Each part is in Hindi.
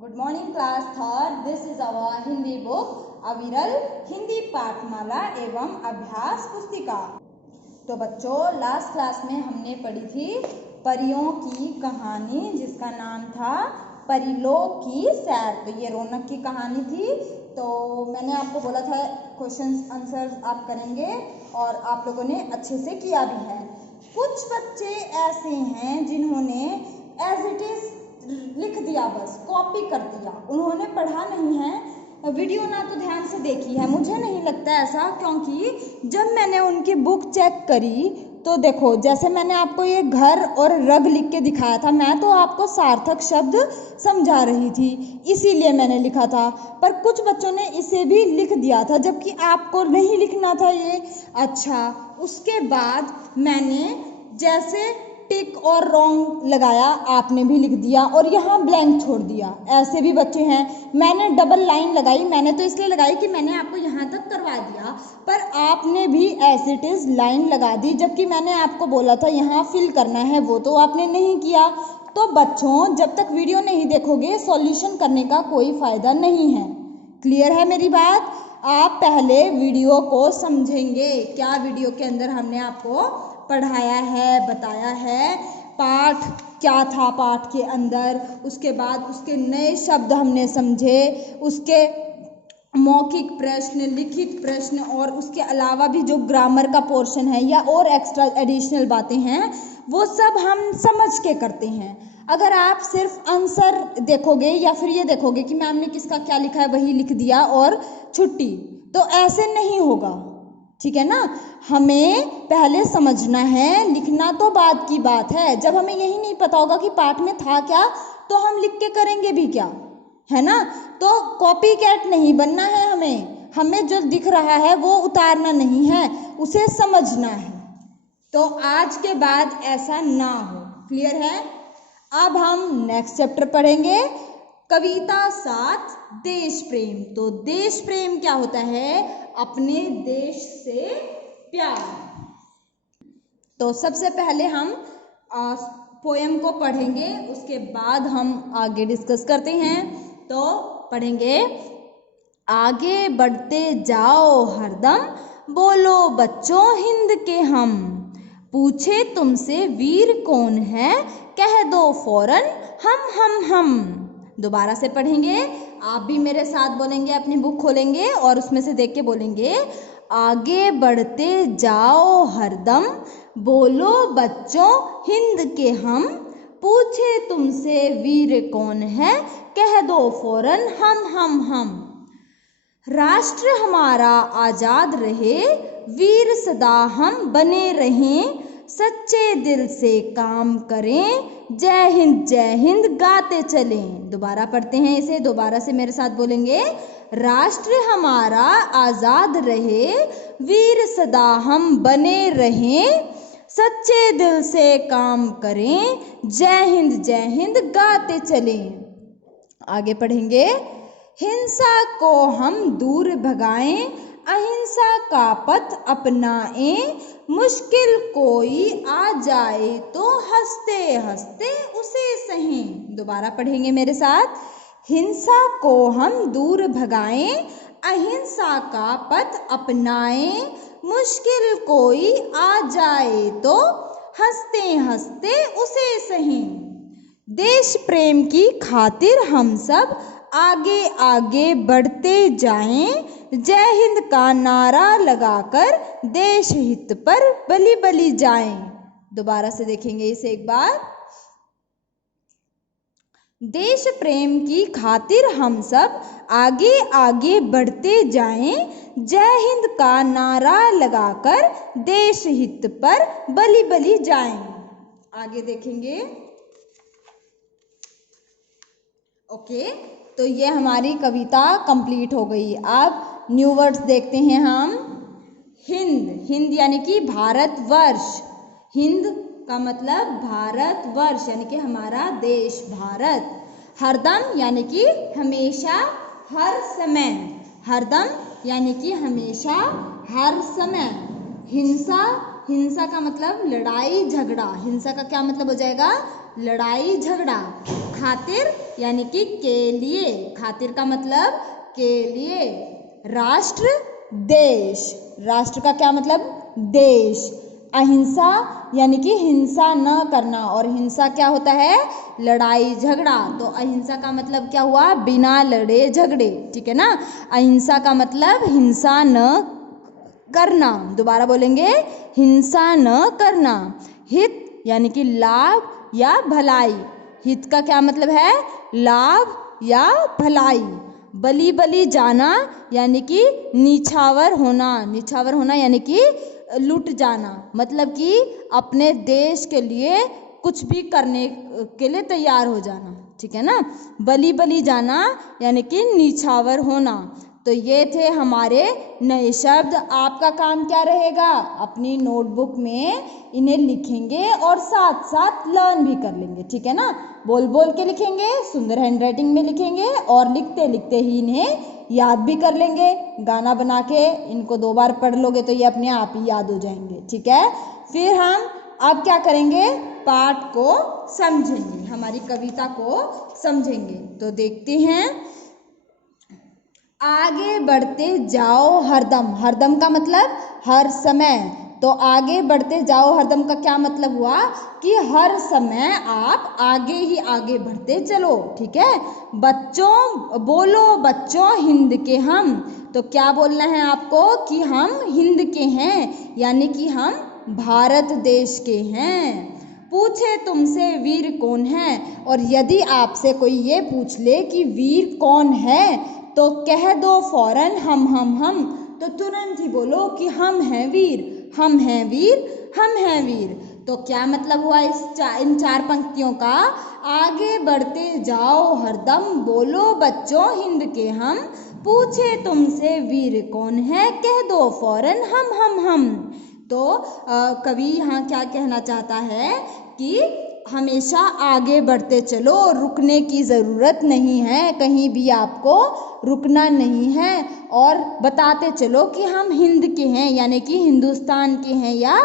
Good morning class third. This is our Hindi book Aviral Hindi पाठमाला एवं अभ्यास पुस्तिका। तो बच्चों, लास्ट क्लास में हमने पढ़ी थी परियों की कहानी, जिसका नाम था परिलोक की सैर। तो ये रौनक की कहानी थी। तो मैंने आपको बोला था क्वेश्चंस आंसर्स आप करेंगे और आप लोगों ने अच्छे से किया भी है। कुछ बच्चे ऐसे हैं जिन्होंने एज इट इज लिख दिया, बस कॉपी कर दिया, उन्होंने पढ़ा नहीं है, वीडियो ना तो ध्यान से देखी है। मुझे नहीं लगता ऐसा, क्योंकि जब मैंने उनकी बुक चेक करी तो देखो, जैसे मैंने आपको ये घर और रग लिख के दिखाया था, मैं तो आपको सार्थक शब्द समझा रही थी, इसीलिए मैंने लिखा था। पर कुछ बच्चों ने इसे भी लिख दिया था, जबकि आपको नहीं लिखना था ये। अच्छा, उसके बाद मैंने जैसे टिक और रॉन्ग लगाया, आपने भी लिख दिया और यहाँ ब्लैंक छोड़ दिया। ऐसे भी बच्चे हैं। मैंने डबल लाइन लगाई, मैंने तो इसलिए लगाई कि मैंने आपको यहाँ तक करवा दिया, पर आपने भी एज इट इज लाइन लगा दी, जबकि मैंने आपको बोला था यहाँ फिल करना है, वो तो आपने नहीं किया। तो बच्चों, जब तक वीडियो नहीं देखोगे सॉल्यूशन करने का कोई फायदा नहीं है। क्लियर है मेरी बात? आप पहले वीडियो को समझेंगे। क्या वीडियो के अंदर हमने आपको पढ़ाया है, बताया है, पाठ क्या था पाठ के अंदर, उसके बाद उसके नए शब्द हमने समझे, उसके मौखिक प्रश्न, लिखित प्रश्न और उसके अलावा भी जो ग्रामर का पोर्शन है या और एक्स्ट्रा एडिशनल बातें हैं, वो सब हम समझ के करते हैं। अगर आप सिर्फ आंसर देखोगे या फिर ये देखोगे कि मैम ने किसका क्या लिखा है वही लिख दिया और छुट्टी, तो ऐसे नहीं होगा। ठीक है ना? हमें पहले समझना है, लिखना तो बाद की बात है। जब हमें यही नहीं पता होगा कि पाठ में था क्या, तो हम लिख के करेंगे भी क्या, है ना? तो कॉपी कैट नहीं बनना है हमें जो दिख रहा है वो उतारना नहीं है, उसे समझना है। तो आज के बाद ऐसा ना हो। क्लियर है? अब हम नेक्स्ट चैप्टर पढ़ेंगे, कविता 7 देश प्रेम। तो देश प्रेम क्या होता है? अपने देश से प्यार। तो सबसे पहले हम पोयम को पढ़ेंगे, उसके बाद हम आगे डिस्कस करते हैं। तो पढ़ेंगे, आगे बढ़ते जाओ हरदम, बोलो बच्चों हिंद के हम, पूछे तुमसे वीर कौन है, कह दो फौरन हम। दोबारा से पढ़ेंगे, आप भी मेरे साथ बोलेंगे, अपनी बुक खोलेंगे और उसमें से देख के बोलेंगे, आगे बढ़ते जाओ हरदम, बोलो बच्चों हिंद के हम, पूछे तुमसे वीर कौन है, कह दो फौरन हम। राष्ट्र हमारा आजाद रहे, वीर सदा हम बने रहें, सच्चे दिल से काम करें, जय हिंद गाते चलें। दोबारा पढ़ते हैं इसे, दोबारा से मेरे साथ बोलेंगे, राष्ट्र हमारा आजाद रहे, वीर सदा हम बने रहें, सच्चे दिल से काम करें, जय हिंद गाते चलें। आगे पढ़ेंगे, हिंसा को हम दूर भगाएं, अहिंसा का पथ अपनाएं, मुश्किल कोई आ जाए तो हंसते हंसते उसे सहें। दोबारा पढ़ेंगे मेरे साथ, हिंसा को हम दूर भगाएं, अहिंसा का पथ अपनाएं, मुश्किल कोई आ जाए तो हंसते हंसते उसे सहें। देश प्रेम की खातिर हम सब आगे आगे बढ़ते जाएं, जय हिंद का नारा लगाकर देश हित पर बलि बलि जाएं। दोबारा से देखेंगे इसे एक बार, देश प्रेम की खातिर हम सब आगे आगे बढ़ते जाएं, जय हिंद का नारा लगाकर देश हित पर बलि बलि जाएं। आगे देखेंगे। ओके, तो ये हमारी कविता कंप्लीट हो गई। अब न्यू वर्ड्स देखते हैं हम। हिंद यानी कि भारतवर्ष। हिंद का मतलब भारतवर्ष यानी कि हमारा देश भारत। हरदम यानी कि हमेशा हर समय। हरदम यानी कि हमेशा हर समय। हिंसा का मतलब लड़ाई झगड़ा। हिंसा का क्या मतलब हो जाएगा? लड़ाई झगड़ा। खातिर यानी कि के लिए, खातिर का मतलब के लिए। राष्ट्र देश, राष्ट्र का क्या मतलब देश। अहिंसा यानी कि हिंसा न करना, और हिंसा क्या होता है लड़ाई झगड़ा, तो अहिंसा का मतलब क्या हुआ बिना लड़े झगड़े, ठीक है ना। अहिंसा का मतलब हिंसा न करना, दोबारा बोलेंगे हिंसा न करना। हित यानी कि लाभ या भलाई, हित का क्या मतलब है लाभ या भलाई। बलि बलि जाना यानी कि निछावर होना, निछावर होना यानी कि लूट जाना, मतलब कि अपने देश के लिए कुछ भी करने के लिए तैयार हो जाना, ठीक है ना। बलि बलि जाना यानी कि निछावर होना। तो ये थे हमारे नए शब्द। आपका काम क्या रहेगा, अपनी नोटबुक में इन्हें लिखेंगे और साथ साथ लर्न भी कर लेंगे, ठीक है ना। बोल बोल के लिखेंगे, सुंदर हैंडराइटिंग में लिखेंगे और लिखते लिखते ही इन्हें याद भी कर लेंगे। गाना बना के इनको 2 बार पढ़ लोगे तो ये अपने आप ही याद हो जाएंगे, ठीक है। फिर हम अब क्या करेंगे, पाठ को समझेंगे, हमारी कविता को समझेंगे। तो देखते हैं, आगे बढ़ते जाओ हरदम, हरदम का मतलब हर समय, तो आगे बढ़ते जाओ हरदम का क्या मतलब हुआ कि हर समय आप आगे ही आगे बढ़ते चलो, ठीक है। बच्चों बोलो बच्चों हिंद के हम, तो क्या बोलना है आपको कि हम हिंद के हैं यानी कि हम भारत देश के हैं। पूछे तुमसे वीर कौन है, और यदि आपसे कोई ये पूछ ले कि वीर कौन है तो कह दो फौरन हम, तो तुरंत ही बोलो कि हम हैं वीर, हम हैं वीर, हम हैं वीर। तो क्या मतलब हुआ इन 4 पंक्तियों का, आगे बढ़ते जाओ हरदम, बोलो बच्चों हिंद के हम, पूछे तुमसे वीर कौन है, कह दो फौरन हम। तो कवि यहाँ क्या कहना चाहता है कि हमेशा आगे बढ़ते चलो, रुकने की ज़रूरत नहीं है, कहीं भी आपको रुकना नहीं है, और बताते चलो कि हम हिंद के हैं यानी कि हिंदुस्तान के हैं या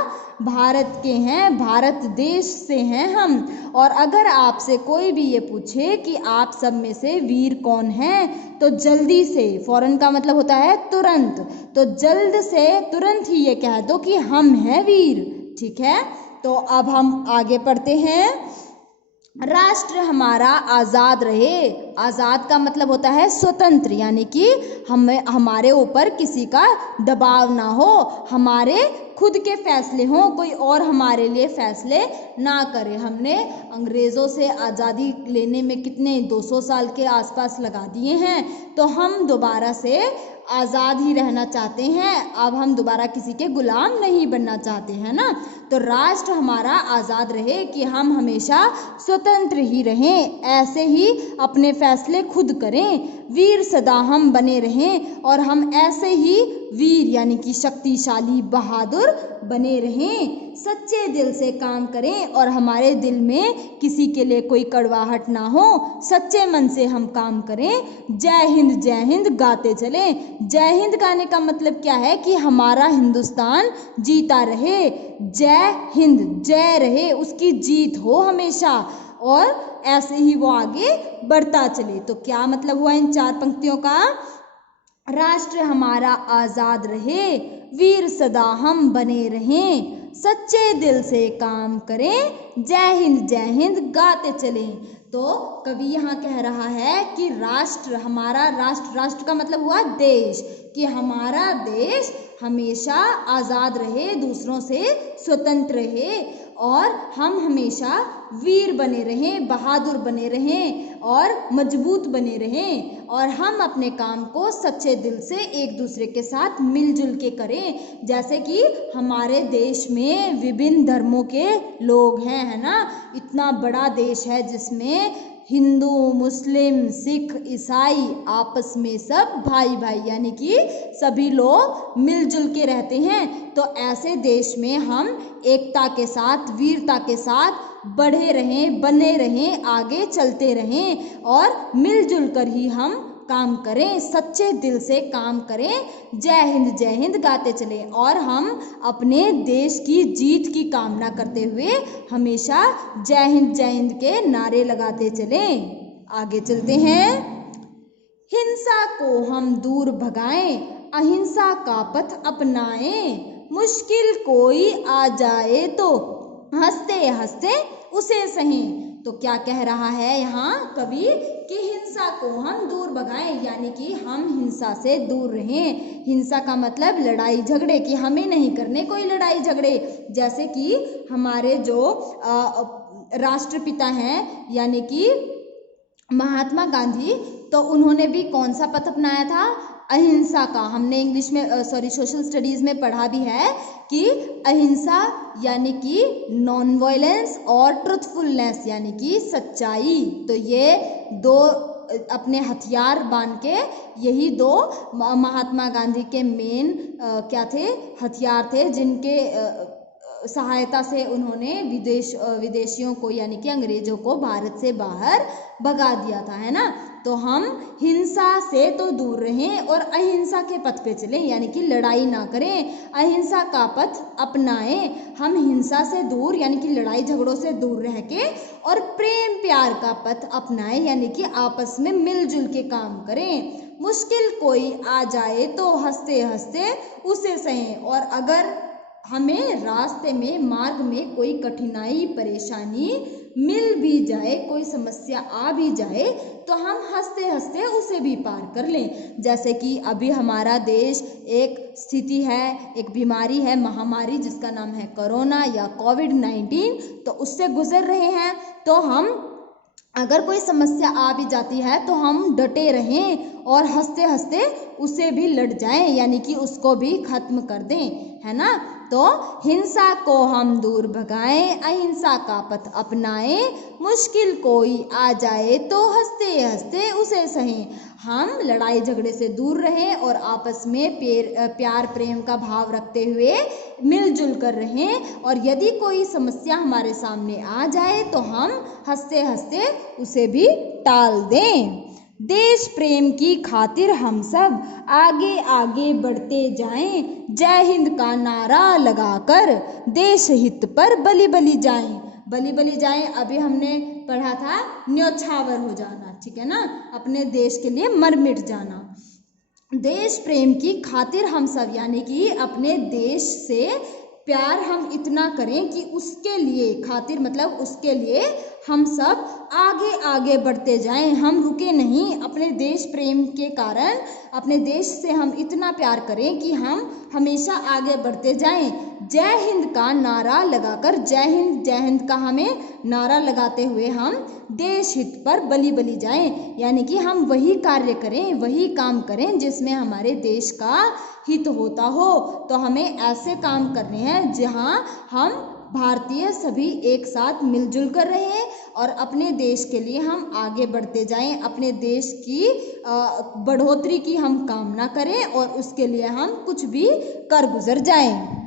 भारत के हैं, भारत देश से हैं हम। और अगर आपसे कोई भी ये पूछे कि आप सब में से वीर कौन है, तो जल्दी से, फौरन का मतलब होता है तुरंत, तो जल्द से तुरंत ही ये कह दो कि हम हैं वीर, ठीक है। तो अब हम आगे पढ़ते हैं, राष्ट्र हमारा आज़ाद रहे, आज़ाद का मतलब होता है स्वतंत्र, यानी कि हमारे ऊपर किसी का दबाव ना हो, हमारे खुद के फैसले हों, कोई और हमारे लिए फैसले ना करे। हमने अंग्रेज़ों से आज़ादी लेने में कितने 200 साल के आसपास लगा दिए हैं, तो हम दोबारा से आज़ाद ही रहना चाहते हैं, अब हम दोबारा किसी के गुलाम नहीं बनना चाहते हैं ना। तो राष्ट्र हमारा आज़ाद रहे कि हम हमेशा स्वतंत्र ही रहें, ऐसे ही अपने फैसले खुद करें, वीर सदा हम बने रहें, और हम ऐसे ही वीर यानी कि शक्तिशाली बहादुर बने रहें, सच्चे दिल से काम करें और हमारे दिल में किसी के लिए कोई कड़वाहट ना हो, सच्चे मन से हम काम करें, जय हिंद गाते चलें। जय हिंद गाने का मतलब क्या है कि हमारा हिंदुस्तान जीता रहे, जय हिंद, जय रहे, उसकी जीत हो हमेशा, और ऐसे ही वो आगे बढ़ता चले। तो क्या मतलब हुआ इन 4 पंक्तियों का, राष्ट्र हमारा आज़ाद रहे, वीर सदा हम बने रहें, सच्चे दिल से काम करें, जय हिंद गाते चलें। तो कवि यहाँ कह रहा है कि राष्ट्र हमारा, राष्ट्र का मतलब हुआ देश, कि हमारा देश हमेशा आज़ाद रहे, दूसरों से स्वतंत्र रहे, और हम हमेशा वीर बने रहें, बहादुर बने रहें और मजबूत बने रहें, और हम अपने काम को सच्चे दिल से एक दूसरे के साथ मिलजुल के करें। जैसे कि हमारे देश में विभिन्न धर्मों के लोग हैं, है ना, इतना बड़ा देश है जिसमें हिंदू, मुस्लिम, सिख, ईसाई आपस में सब भाई भाई यानी कि सभी लोग मिलजुल के रहते हैं। तो ऐसे देश में हम एकता के साथ, वीरता के साथ बढ़े रहें, बने रहें, आगे चलते रहें, और मिलजुल कर ही हम काम करें, सच्चे दिल से काम करें, जय हिंद गाते चलें और हम अपने देश की जीत की कामना करते हुए हमेशा जय हिंद के नारे लगाते चलें। आगे चलते हैं। हिंसा को हम दूर भगाएं, अहिंसा का पथ अपनाएं, मुश्किल कोई आ जाए तो हंसते हंसते उसे सहें। तो क्या कह रहा है यहाँ कवि कि हिंसा को हम दूर भगाएं, यानी कि हम हिंसा से दूर रहें। हिंसा का मतलब लड़ाई झगड़े, कि हमें नहीं करने कोई लड़ाई झगड़े। जैसे कि हमारे जो राष्ट्रपिता हैं यानी कि महात्मा गांधी, तो उन्होंने भी कौन सा पथ अपनाया था? अहिंसा का। हमने इंग्लिश में सोशल स्टडीज में पढ़ा भी है कि अहिंसा यानी कि नॉन वायलेंस और ट्रुथफुलनेस यानी कि सच्चाई। तो ये दो अपने हथियार बांध के, यही दो महात्मा गांधी के मेन क्या थे? हथियार थे, जिनके सहायता से उन्होंने विदेशियों को यानी कि अंग्रेजों को भारत से बाहर भगा दिया था, है ना। तो हम हिंसा से तो दूर रहें और अहिंसा के पथ पे चलें, यानी कि लड़ाई ना करें, अहिंसा का पथ अपनाएं। हम हिंसा से दूर यानी कि लड़ाई झगड़ों से दूर रह के और प्रेम प्यार का पथ अपनाएं, यानी कि आपस में मिलजुल के काम करें। मुश्किल कोई आ जाए तो हंसते हंसते उसे सहें, और अगर हमें रास्ते में मार्ग में कोई कठिनाई परेशानी मिल भी जाए, कोई समस्या आ भी जाए, तो हम हंसते हंसते उसे भी पार कर लें। जैसे कि अभी हमारा देश एक स्थिति है, एक बीमारी है, महामारी, जिसका नाम है कोरोना या कोविड-19, तो उससे गुजर रहे हैं। तो हम अगर कोई समस्या आ भी जाती है तो हम डटे रहें और हंसते हंसते उसे भी लड़ जाएं, यानी कि उसको भी खत्म कर दें, है ना। तो हिंसा को हम दूर भगाएं, अहिंसा का पथ अपनाएं, मुश्किल कोई आ जाए तो हंसते हंसते उसे सहें। हम लड़ाई झगड़े से दूर रहें और आपस में प्यार प्रेम का भाव रखते हुए मिलजुल कर रहें, और यदि कोई समस्या हमारे सामने आ जाए तो हम हंसते हंसते उसे भी टाल दें। देश प्रेम की खातिर हम सब आगे आगे बढ़ते जाएं, जय हिंद का नारा लगाकर देश हित पर बलि बलि जाएं। बलि बलि जाएं अभी हमने पढ़ा था, न्योछावर हो जाना, ठीक है ना, अपने देश के लिए मर मिट जाना। देश प्रेम की खातिर हम सब, यानी कि अपने देश से प्यार हम इतना करें कि उसके लिए, खातिर मतलब उसके लिए हम सब आगे आगे बढ़ते जाएं, हम रुके नहीं। अपने देश प्रेम के कारण अपने देश से हम इतना प्यार करें कि हम हमेशा आगे बढ़ते जाएं। जय हिंद का नारा लगाकर, जय हिंद का हमें नारा लगाते हुए हम देश हित पर बलि बलि जाएं, यानी कि हम वही कार्य करें, वही काम करें जिसमें हमारे देश का हित होता हो। तो हमें ऐसे काम करने हैं जहां हम भारतीय सभी एक साथ मिलजुल कर रहे और अपने देश के लिए हम आगे बढ़ते जाएं, अपने देश की बढ़ोतरी की हम कामना करें और उसके लिए हम कुछ भी कर गुजर जाएं।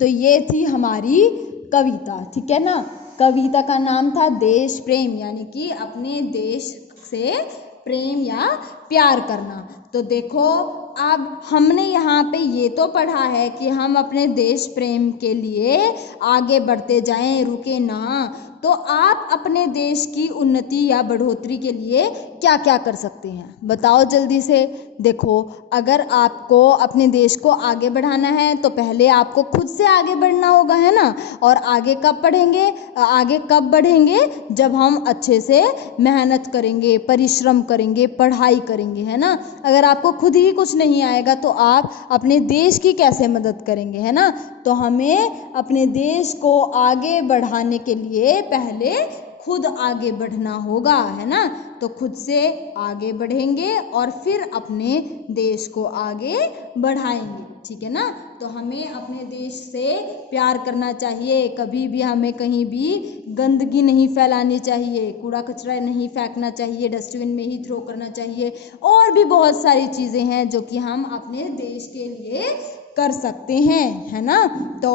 तो ये थी हमारी कविता, ठीक है ना। कविता का नाम था देश प्रेम, यानी कि अपने देश से प्रेम या प्यार करना। तो देखो अब हमने यहाँ पे ये तो पढ़ा है कि हम अपने देश प्रेम के लिए आगे बढ़ते जाएं, रुके ना। तो आप अपने देश की उन्नति या बढ़ोतरी के लिए क्या क्या कर सकते हैं, बताओ जल्दी से। देखो, अगर आपको अपने देश को आगे बढ़ाना है तो पहले आपको खुद से आगे बढ़ना होगा, है ना। और आगे कब बढ़ेंगे, जब हम अच्छे से मेहनत करेंगे, परिश्रम करेंगे, पढ़ाई करेंगे, है ना। अगर आपको खुद ही कुछ नहीं आएगा तो आप अपने देश की कैसे मदद करेंगे, है ना। तो हमें अपने देश को आगे बढ़ाने के लिए पहले खुद आगे बढ़ना होगा, है ना। तो खुद से आगे बढ़ेंगे और फिर अपने देश को आगे बढ़ाएंगे, ठीक है ना। तो हमें अपने देश से प्यार करना चाहिए, कभी भी हमें कहीं भी गंदगी नहीं फैलानी चाहिए, कूड़ा कचरा नहीं फेंकना चाहिए, डस्टबिन में ही थ्रो करना चाहिए, और भी बहुत सारी चीज़ें हैं जो कि हम अपने देश के लिए कर सकते हैं, है ना। तो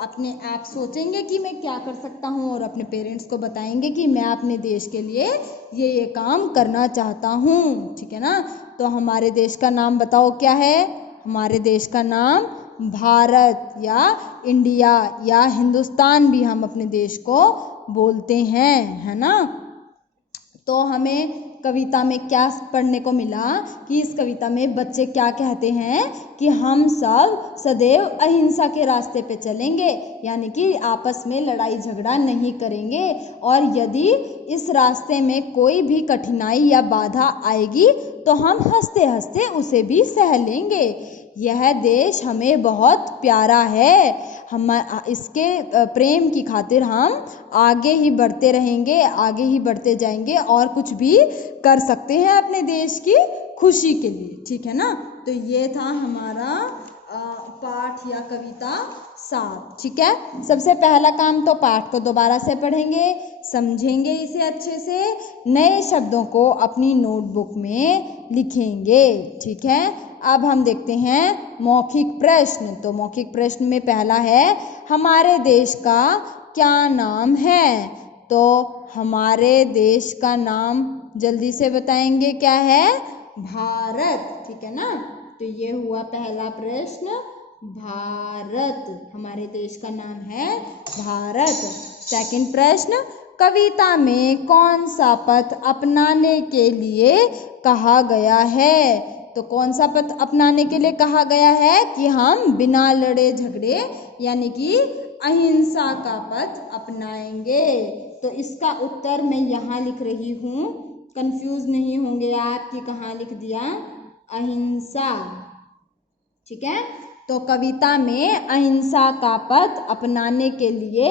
अपने आप सोचेंगे कि मैं क्या कर सकता हूँ और अपने पेरेंट्स को बताएंगे कि मैं अपने देश के लिए ये काम करना चाहता हूँ। ठीक है ना। तो हमारे देश का नाम बताओ क्या है? हमारे देश का नाम भारत या इंडिया या हिंदुस्तान भी हम अपने देश को बोलते हैं, है ना। तो हमें कविता में क्या पढ़ने को मिला कि इस कविता में बच्चे क्या कहते हैं कि हम सब सदैव अहिंसा के रास्ते पे चलेंगे, यानी कि आपस में लड़ाई झगड़ा नहीं करेंगे, और यदि इस रास्ते में कोई भी कठिनाई या बाधा आएगी तो हम हंसते हंसते उसे भी सह लेंगे। यह देश हमें बहुत प्यारा है, हम इसके प्रेम की खातिर हम आगे ही बढ़ते रहेंगे, आगे ही बढ़ते जाएंगे और कुछ भी कर सकते हैं अपने देश की खुशी के लिए। ठीक है ना। तो ये था हमारा पाठ या कविता 7। ठीक है। सबसे पहला काम तो पाठ को दोबारा से पढ़ेंगे, समझेंगे इसे अच्छे से, नए शब्दों को अपनी नोटबुक में लिखेंगे। ठीक है। अब हम देखते हैं मौखिक प्रश्न। तो मौखिक प्रश्न में पहला है, हमारे देश का क्या नाम है? तो हमारे देश का नाम जल्दी से बताएंगे क्या है? भारत। ठीक है ना। तो ये हुआ पहला प्रश्न, भारत। हमारे देश का नाम है भारत। सेकंड प्रश्न, कविता में कौन सा पथ अपनाने के लिए कहा गया है? तो कौन सा पथ अपनाने के लिए कहा गया है कि हम बिना लड़े झगड़े यानी कि अहिंसा का पथ अपनाएंगे। तो इसका उत्तर मैं यहाँ लिख रही हूँ, कंफ्यूज नहीं होंगे आप कि कहाँ लिख दिया, अहिंसा। ठीक है। तो कविता में अहिंसा का पथ अपनाने के लिए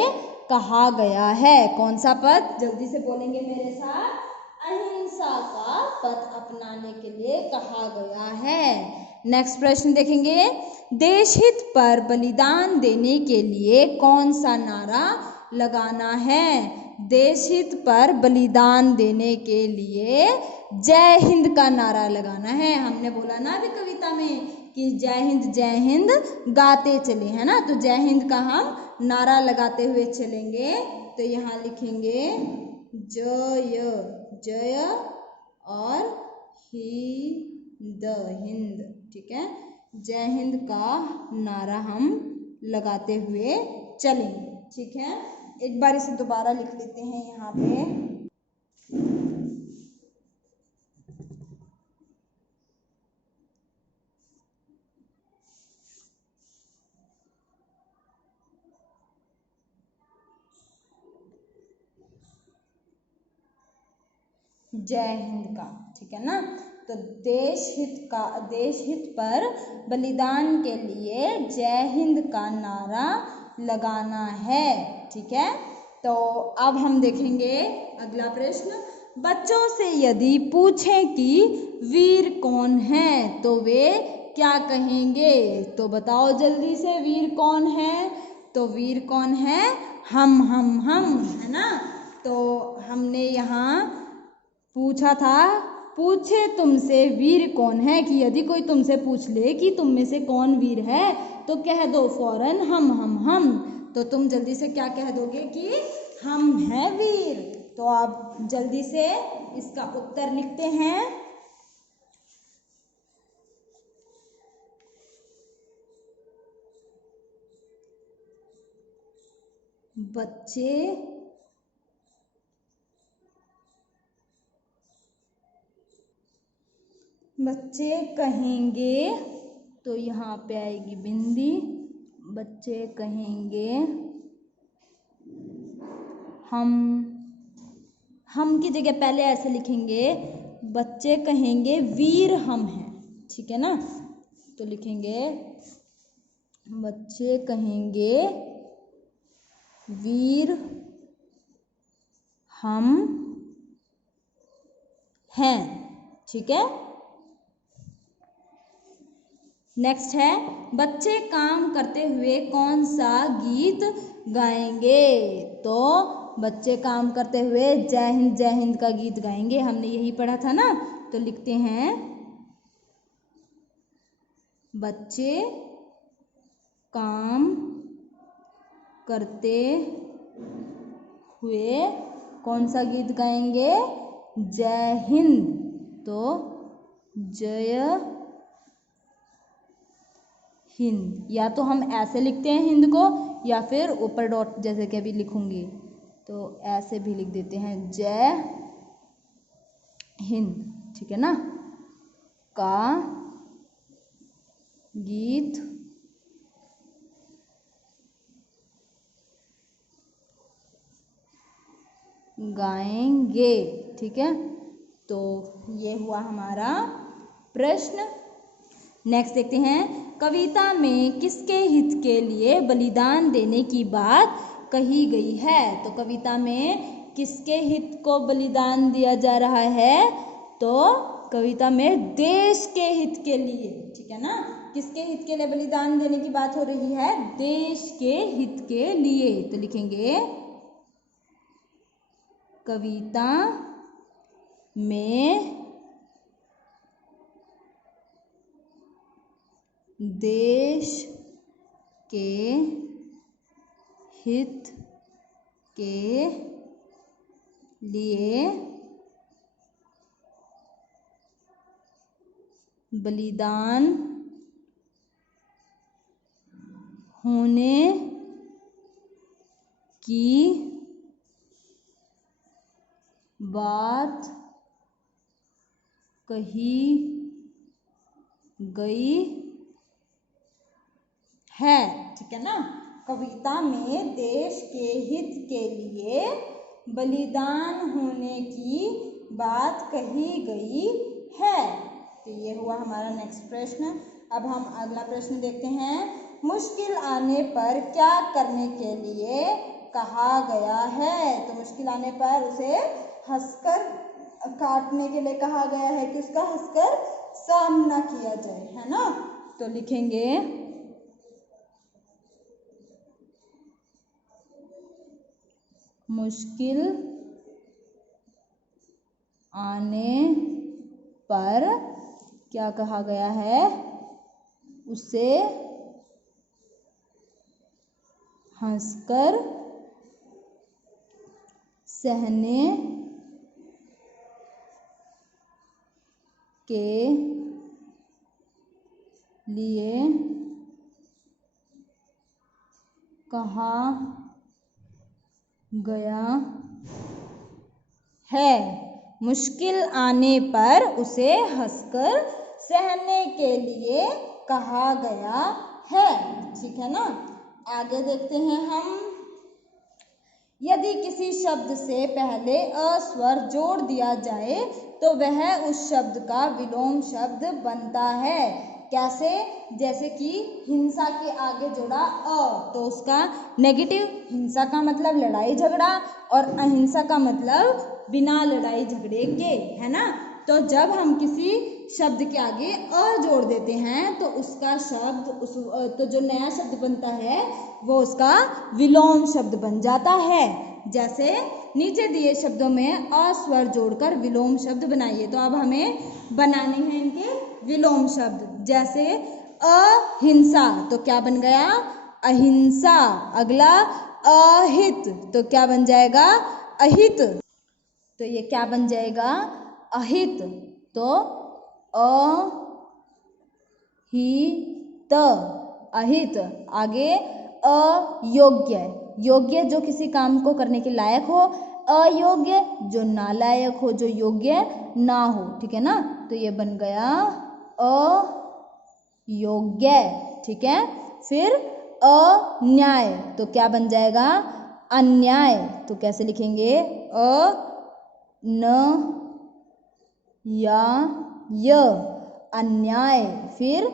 कहा गया है। कौन सा पथ? जल्दी से बोलेंगे मेरे साथ, अहिंसा का पथ अपनाने के लिए कहा गया है। नेक्स्ट प्रश्न देखेंगे, देश हित पर बलिदान देने के लिए कौन सा नारा लगाना है? देश हित पर बलिदान देने के लिए जय हिंद का नारा लगाना है। हमने बोला ना अभी कविता में कि जय हिंद गाते चले, है ना। तो जय हिंद का हम नारा लगाते हुए चलेंगे। तो यहाँ लिखेंगे जय जय और हिंद। ठीक है। जय हिंद का नारा हम लगाते हुए चलेंगे। ठीक है। एक बार इसे दोबारा लिख लेते हैं यहाँ पे। जय हिंद का। ठीक है ना। तो देश हित पर बलिदान के लिए जय हिंद का नारा लगाना है। ठीक है। तो अब हम देखेंगे अगला प्रश्न, बच्चों से यदि पूछें कि वीर कौन है तो वे क्या कहेंगे? तो बताओ जल्दी से, वीर कौन है? तो वीर कौन है? हम, है ना। तो हमने यहाँ पूछा था, पूछे तुमसे वीर कौन है, कि यदि कोई तुमसे पूछ ले कि तुम में से कौन वीर है तो कह दो फौरन हम। तो तुम जल्दी से क्या कह दोगे कि हम हैं वीर। तो आप जल्दी से इसका उत्तर लिखते हैं। बच्चे कहेंगे, तो यहाँ पे आएगी बिंदी, बच्चे कहेंगे हम की जगह पहले ऐसे लिखेंगे, बच्चे कहेंगे वीर हम हैं। ठीक है ना। तो लिखेंगे बच्चे कहेंगे वीर हम हैं। ठीक है। नेक्स्ट है, बच्चे काम करते हुए कौन सा गीत गाएंगे? तो बच्चे काम करते हुए जय हिंद का गीत गाएंगे। हमने यही पढ़ा था ना। तो लिखते हैं बच्चे काम करते हुए कौन सा गीत गाएंगे? जय हिंद। तो जय हिंद, या तो हम ऐसे लिखते हैं हिंद को, या फिर ऊपर डॉट जैसे कि अभी लिखूंगी तो ऐसे भी लिख देते हैं जय हिंद, ठीक है ना। का गीत गाएंगे, ठीक है। तो ये हुआ हमारा प्रश्न। नेक्स्ट देखते हैं, कविता में किसके हित के लिए बलिदान देने की बात कही गई है? तो कविता में किसके हित को बलिदान दिया जा रहा है? तो कविता में देश के हित के लिए, ठीक है ना। किसके हित के लिए बलिदान देने की बात हो रही है? देश के हित के लिए। तो लिखेंगे कविता में देश के हित के लिए बलिदान होने की बात कही गई है, ठीक है ना। कविता में देश के हित के लिए बलिदान होने की बात कही गई है। तो ये हुआ हमारा नेक्स्ट प्रश्न। अब हम अगला प्रश्न देखते हैं, मुश्किल आने पर क्या करने के लिए कहा गया है? तो मुश्किल आने पर उसे हंसकर काटने के लिए कहा गया है कि उसका हंसकर सामना किया जाए, है ना। तो लिखेंगे मुश्किल आने पर क्या कहा गया है? उसे हंसकर सहने के लिए कहा गया है। मुश्किल आने पर उसे हंसकर सहने के लिए कहा गया है, ठीक है ना। आगे देखते हैं हम, यदि किसी शब्द से पहले अ स्वर जोड़ दिया जाए तो वह उस शब्द का विलोम शब्द बनता है। कैसे? जैसे कि हिंसा के आगे जोड़ा अ, तो उसका नेगेटिव, हिंसा का मतलब लड़ाई झगड़ा और अहिंसा का मतलब बिना लड़ाई झगड़े के, है ना। तो जब हम किसी शब्द के आगे अ जोड़ देते हैं तो उसका शब्द तो जो नया शब्द बनता है वो उसका विलोम शब्द बन जाता है। जैसे नीचे दिए शब्दों में अ स्वर जोड़कर विलोम शब्द बनाइए। तो अब हमें बनाने हैं इनके विलोम शब्द। जैसे अहिंसा, तो क्या बन गया? अहिंसा। अगला अहित, तो क्या बन जाएगा? अहित। तो ये क्या बन जाएगा? अहित। तो अहित, अहित। आगे अयोग्य, योग्य जो किसी काम को करने के लायक हो, अयोग्य जो नालायक हो, जो योग्य ना हो, ठीक है ना। तो ये बन गया अयोग्य, ठीक है। फिर अन्याय, तो क्या बन जाएगा? अन्याय। तो कैसे लिखेंगे? न या य, अन्याय। फिर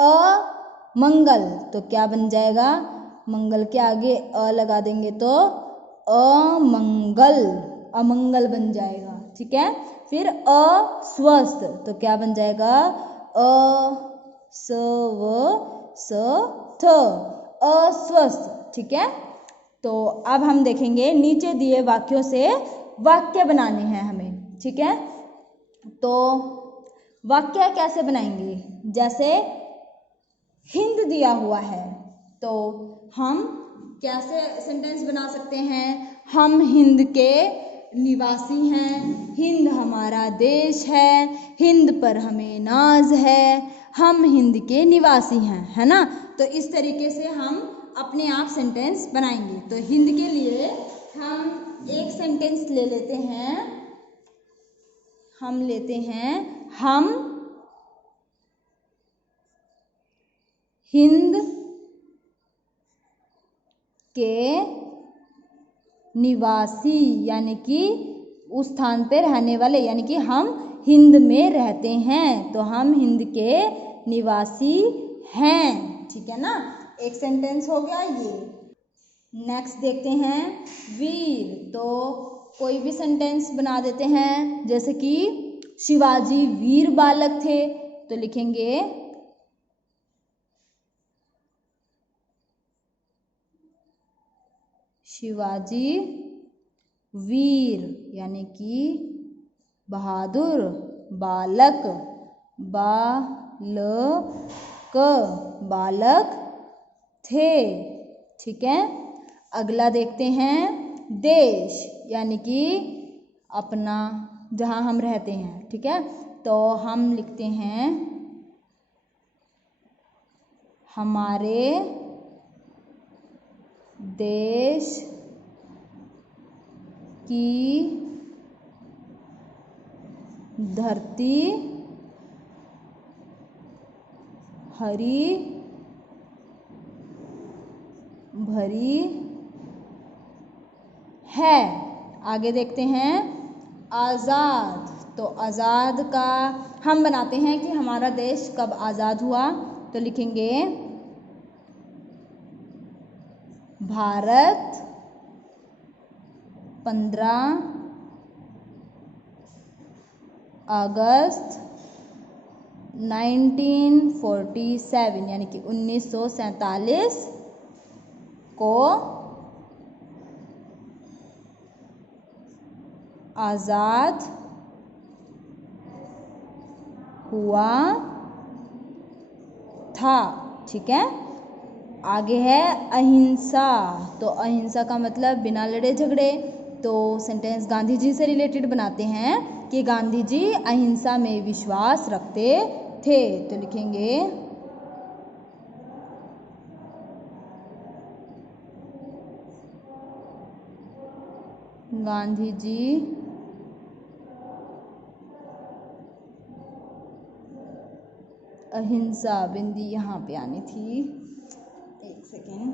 अमंगल, तो क्या बन जाएगा? मंगल के आगे अ लगा देंगे तो अमंगल, अमंगल बन जाएगा, ठीक है। फिर अस्वस्थ, तो क्या बन जाएगा? अस्वस्थ, अस्वस्थ, ठीक है। तो अब हम देखेंगे नीचे दिए वाक्यों से वाक्य बनाने हैं हमें, ठीक है। तो वाक्य कैसे बनाएंगे? जैसे हिंद दिया हुआ है तो हम कैसे सेंटेंस बना सकते हैं? हम हिंद के निवासी हैं, हिंद हमारा देश है, हिंद पर हमें नाज है, हम हिंद के निवासी हैं, है ना। तो इस तरीके से हम अपने आप सेंटेंस बनाएंगे। तो हिंद के लिए हम एक सेंटेंस ले लेते हैं, हम लेते हैं हम हिंद के निवासी, यानी कि उस स्थान पे रहने वाले, यानी कि हम हिंद में रहते हैं, तो हम हिंद के निवासी हैं, ठीक है ना। एक सेंटेंस हो गया ये। नेक्स्ट देखते हैं वीर। तो कोई भी सेंटेंस बना देते हैं, जैसे कि शिवाजी वीर बालक थे, तो लिखेंगे शिवाजी वीर, यानी कि बहादुर बालक, बालक थे, ठीक है। अगला देखते हैं देश, यानी कि अपना जहाँ हम रहते हैं, ठीक है। तो हम लिखते हैं हमारे देश की धरती हरी भरी है। आगे देखते हैं आज़ाद। तो आज़ाद का हम बनाते हैं कि हमारा देश कब आज़ाद हुआ, तो लिखेंगे भारत 15 अगस्त 1947, यानी कि 1947 को आज़ाद हुआ था, ठीक है। आगे है अहिंसा। तो अहिंसा का मतलब बिना लड़े झगड़े। तो सेंटेंस गांधी जी से रिलेटेड बनाते हैं कि गांधी जी अहिंसा में विश्वास रखते थे, तो लिखेंगे गांधी जी अहिंसा, बिंदी यहाँ पे आनी थी, एक सेकेंड,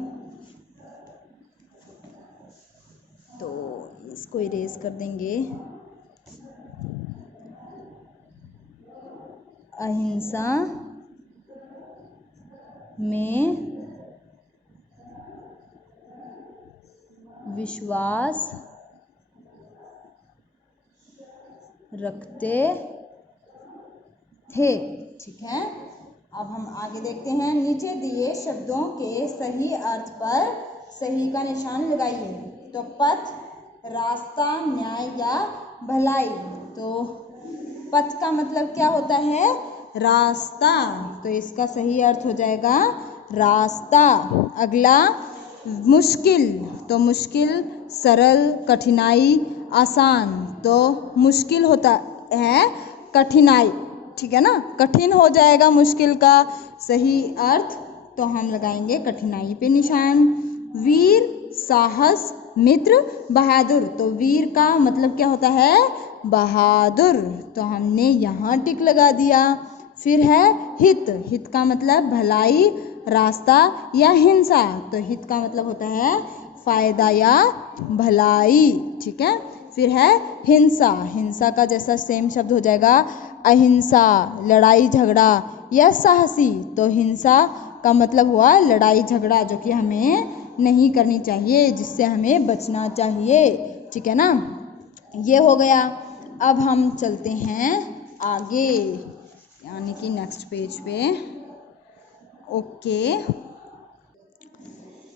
तो इसको इरेज कर देंगे। अहिंसा में विश्वास रखते थे, ठीक है। अब हम आगे देखते हैं, नीचे दिए शब्दों के सही अर्थ पर सही का निशान लगाइए। तो पथ, रास्ता, न्याय या भलाई। तो पथ का मतलब क्या होता है? रास्ता, तो इसका सही अर्थ हो जाएगा रास्ता। अगला मुश्किल। तो मुश्किल, सरल, कठिनाई, आसान। तो मुश्किल होता है कठिनाई, ठीक है ना, कठिन हो जाएगा मुश्किल का सही अर्थ, तो हम लगाएंगे कठिनाई पे निशान। वीर, साहस, मित्र, बहादुर। तो वीर का मतलब क्या होता है? बहादुर, तो हमने यहाँ टिक लगा दिया। फिर है हित। हित का मतलब भलाई, रास्ता या हिंसा। तो हित का मतलब होता है फायदा या भलाई, ठीक है। फिर है हिंसा। हिंसा का जैसा सेम शब्द हो जाएगा अहिंसा, लड़ाई झगड़ा या साहसी। तो हिंसा का मतलब हुआ लड़ाई झगड़ा, जो कि हमें नहीं करनी चाहिए, जिससे हमें बचना चाहिए, ठीक है ना। ये हो गया। अब हम चलते हैं आगे, यानी कि नेक्स्ट पेज पे। ओके,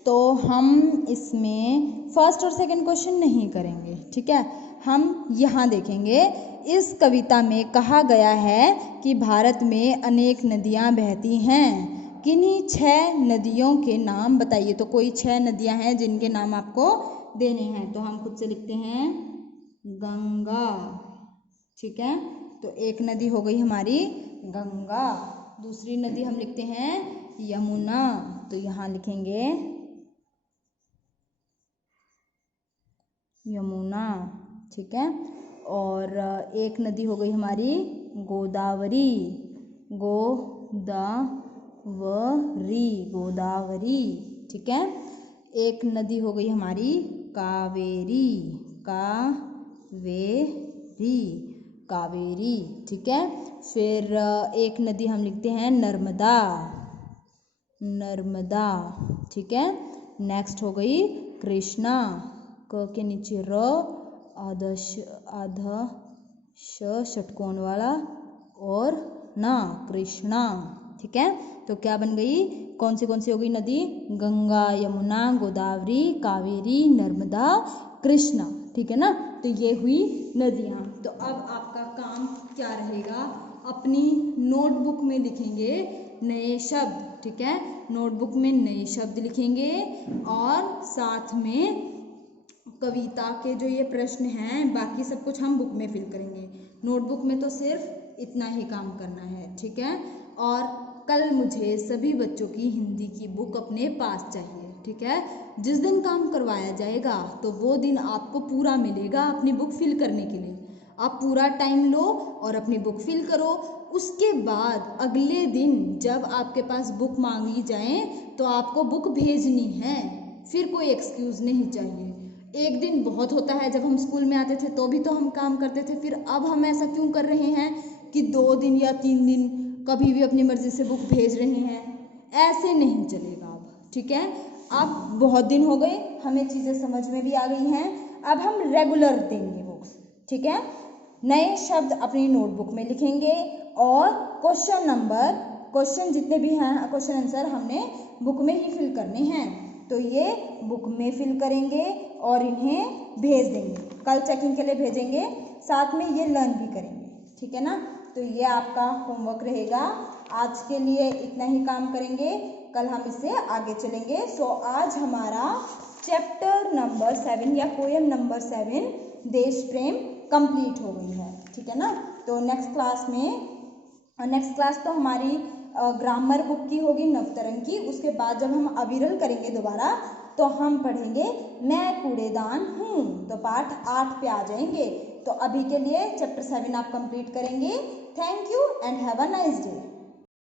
तो हम इसमें फर्स्ट और सेकंड क्वेश्चन नहीं करेंगे, ठीक है। हम यहाँ देखेंगे, इस कविता में कहा गया है कि भारत में अनेक नदियाँ बहती हैं, किन्हीं 6 नदियों के नाम बताइए। तो कोई 6 नदियां हैं जिनके नाम आपको देने हैं। तो हम खुद से लिखते हैं गंगा, ठीक है। तो एक नदी हो गई हमारी गंगा। दूसरी नदी हम लिखते हैं यमुना, तो यहाँ लिखेंगे यमुना, ठीक है। और एक नदी हो गई हमारी गोदावरी, गोदावरी, ठीक है। एक नदी हो गई हमारी कावेरी, कावेरी, ठीक है। फिर एक नदी हम लिखते हैं नर्मदा, ठीक है। नेक्स्ट हो गई कृष्णा, क के नीचे र, आधा श षटकोण वाला और ना, कृष्णा, ठीक है। तो क्या बन गई, कौन सी हो गई नदी, गंगा, यमुना, गोदावरी, कावेरी, नर्मदा, कृष्णा, ठीक है ना। तो ये हुई नदियाँ। तो अब आपका काम क्या रहेगा, अपनी नोटबुक में लिखेंगे नए शब्द, ठीक है। नोटबुक में नए शब्द लिखेंगे और साथ में कविता के जो ये प्रश्न हैं बाकी सब कुछ हम बुक में फिल करेंगे। नोटबुक में तो सिर्फ इतना ही काम करना है, ठीक है। और कल मुझे सभी बच्चों की हिंदी की बुक अपने पास चाहिए, ठीक है। जिस दिन काम करवाया जाएगा तो वो दिन आपको पूरा मिलेगा अपनी बुक फिल करने के लिए। आप पूरा टाइम लो और अपनी बुक फिल करो। उसके बाद अगले दिन जब आपके पास बुक मांगी जाए तो आपको बुक भेजनी है, फिर कोई एक्सक्यूज़ नहीं चाहिए। एक दिन बहुत होता है, जब हम स्कूल में आते थे तो भी तो हम काम करते थे, फिर अब हम ऐसा क्यों कर रहे हैं कि 2 दिन या 3 दिन कभी भी अपनी मर्जी से बुक भेज रहे हैं। ऐसे नहीं चलेगा अब, ठीक है। अब बहुत दिन हो गए, हमें चीज़ें समझ में भी आ गई हैं, अब हम रेगुलर देंगे बुक्स, ठीक है। नए शब्द अपनी नोटबुक में लिखेंगे और क्वेश्चन जितने भी हैं, क्वेश्चन आंसर हमने बुक में ही फिल करने हैं। तो ये बुक में फिल करेंगे और इन्हें भेज देंगे, कल चेकिंग के लिए भेजेंगे, साथ में ये लर्न भी करेंगे, ठीक है ना। तो ये आपका होमवर्क रहेगा। आज के लिए इतना ही काम करेंगे, कल हम इससे आगे चलेंगे। सो आज हमारा चैप्टर नंबर 7 या पोएम नंबर 7 देश प्रेम कंप्लीट हो गई है, ठीक है ना। तो नेक्स्ट क्लास तो हमारी ग्रामर बुक की होगी नवतरंग की। उसके बाद जब हम अविरल करेंगे दोबारा तो हम पढ़ेंगे मैं कूड़ेदान हूँ, तो पाठ 8 पे आ जाएंगे। तो अभी के लिए चैप्टर 7 आप कंप्लीट करेंगे। Thank you and have a nice day.